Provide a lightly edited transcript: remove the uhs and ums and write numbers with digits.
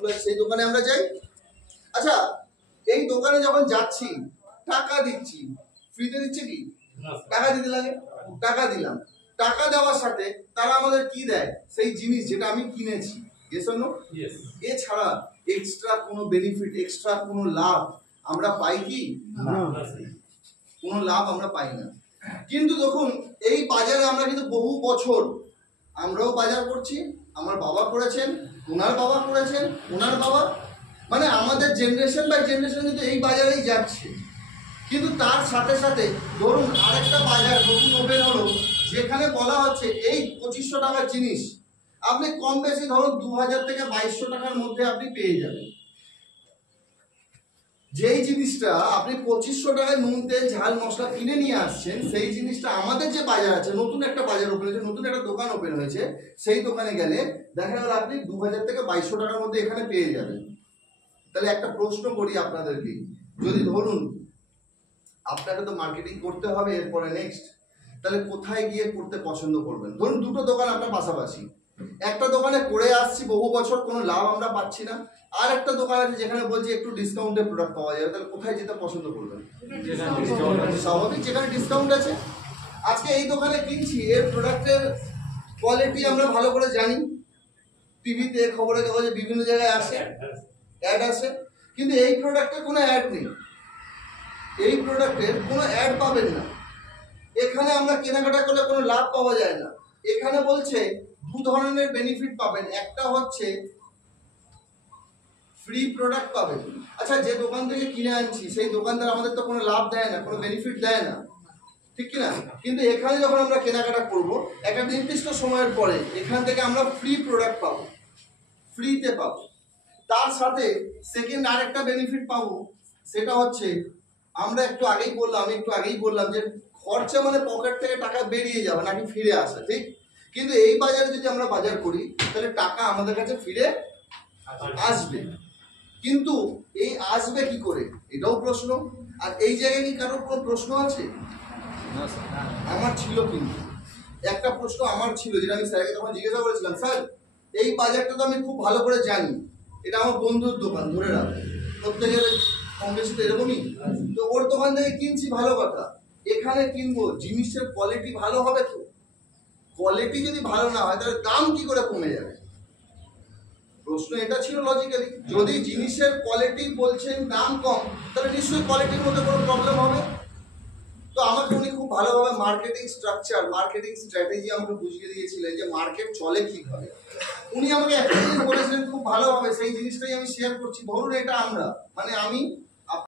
প্রোডাক্টগুলো আছে সেই দোকানে আমরা যাই। আচ্ছা, এই দোকানে যখন যাচ্ছি টাকা দিচ্ছি, ফ্রিতে দিচ্ছে কি? টাকা দিতে লাগে, টাকা দিলাম। টাকা দেওয়ার সাথে তারা আমাদের কি দেয়? সেই জিনিস যেটা আমি কিনেছি। Yes or no? এছাড়া এক্সট্রা কোনো বেনিফিট, এক্সট্রা কোনো লাভ আমরা পাই কি? না, কোনো লাভ আমরা পাই না। কিন্তু দেখুন এই বাজারে আমরা কিন্তু বহু বছর আমরাও বাজার করছি, আমার বাবা করেছেন, ওনার বাবা করেছেন, ওনার বাবা, মানে আমাদের জেনারেশন বাই জেনারেশন কিন্তু এই বাজারেই যাচ্ছে। কিন্তু তার সাথে সাথে ধরুন আরেকটা বাজার নতুন ওপেন হলো, যেখানে বলা হচ্ছে এই 2500 টাকার জিনিস আপনি কম বেশি ধরুন 2000 থেকে 2200 টাকার মধ্যে আপনি পেয়ে যাবেন। যেই জিনিসটা আপনি 2500 টাকায় নুন তেল ঝাল মশলা কিনে নিয়ে আসছেন, সেই জিনিসটা আমাদের যে বাজার আছে, নতুন একটা বাজার ওপেন হয়েছে, নতুন একটা দোকান ওপেন হয়েছে, সেই দোকানে গেলে দেখা গেল আপনি 2000 থেকে 2200 টাকার মধ্যে এখানে পেয়ে যাবেন। তাহলে একটা প্রশ্ন করি আপনাদেরকে, যদি ধরুন আপনাকে তো মার্কেটিং করতে হবে এরপরে নেক্সট, তাহলে কোথায় গিয়ে করতে পছন্দ করবেন? ধরুন দুটো দোকান আপনার পাশাপাশি, একটা দোকানে করে আসছি বহু বছর, কোনো লাভ আমরা পাচ্ছি না, আর একটা দোকান আছে যেখানে বলছি একটু ডিসকাউন্টে প্রোডাক্ট পাওয়া যাবে, তাহলে কোথায় যেতে পছন্দ করবেন? স্বাভাবিক, যেখানে ডিসকাউন্ট আছে। আজকে এই দোকানে কিনছি, এর প্রোডাক্টের কোয়ালিটি আমরা ভালো করে জানি, টিভিতে খবরের কাগজে বিভিন্ন জায়গায় আসে, অ্যাড আসে, কিন্তু এই প্রোডাক্টের কোনো অ্যাড নেই, এই প্রোডাক্টের কোনো অ্যাড পাবেন না। এখানে আমরা কেনাকাটা করলে কোনো লাভ পাওয়া যায় না। এখানে বলছে দু ধরনের বেনিফিট পাবেন, একটা হচ্ছে ফ্রি প্রোডাক্ট পাবেন। আচ্ছা, যে দোকান থেকে কিনে আনছি সেই দোকানদার আমাদের তো কোনো লাভ দেয় না, কোনো বেনিফিট দেয় না, ঠিক কি না? কিন্তু এখানে যখন আমরা কেনাকাটা করব একটা নির্দিষ্ট সময়ের পরে এখান থেকে আমরা ফ্রি প্রোডাক্ট পাবো, ফ্রিতে পাবো। তার সাথে সেকেন্ড আরেকটা বেনিফিট পাবো, সেটা হচ্ছে আমরা একটু আগেই বললাম যে খরচা মানে পকেট থেকে টাকা বেরিয়ে যাবে নাকি ফিরে আসে, ঠিক? কিন্তু এই বাজারে যদি আমরা বাজার করি তাহলে টাকা আমাদের কাছে ফিরে আসবে। কিন্তু এই আসবে কি করে, এটাও প্রশ্ন। আর এই জায়গায় কি কারোর কোনো প্রশ্ন আছে? আমার ছিল, কিন্তু একটা প্রশ্ন আমার ছিল, যেটা আমি স্যারকে তখন জিজ্ঞাসা করেছিলাম, স্যার এই বাজারটা তো আমি খুব ভালো করে জানি, এটা আমার বন্ধুর দোকান, ধরে রাখো প্রত্যেকের কম বেশি তো এরকমই, তো ওর দোকান থেকে কিনছি, ভালো কথা, এখানে কিনবো, জিনিসের কোয়ালিটি ভালো হবে তো? কোয়ালিটি যদি ভালো না হয় তাহলে দাম কি করে কমে যাবে? প্রশ্ন এটা ছিল লজিক্যালি। যদি জিনিসের কোয়ালিটি বলছেন দাম কম, তাহলে নিশ্চয়ই কোয়ালিটির মধ্যে কোনো প্রবলেম হবে। তো আমাকে উনি খুব ভালোভাবে মার্কেটিং স্ট্রাকচার, মার্কেটিং স্ট্র্যাটেজি আমাকে বুঝিয়ে দিয়েছিলেন যে মার্কেট চলে কিভাবে। উনি আমাকে একটা জিনিস বলেছিলেন খুব ভালোভাবে, সেই জিনিসটাই আমি শেয়ার করছি। ধরুন এটা আমরা, মানে আমি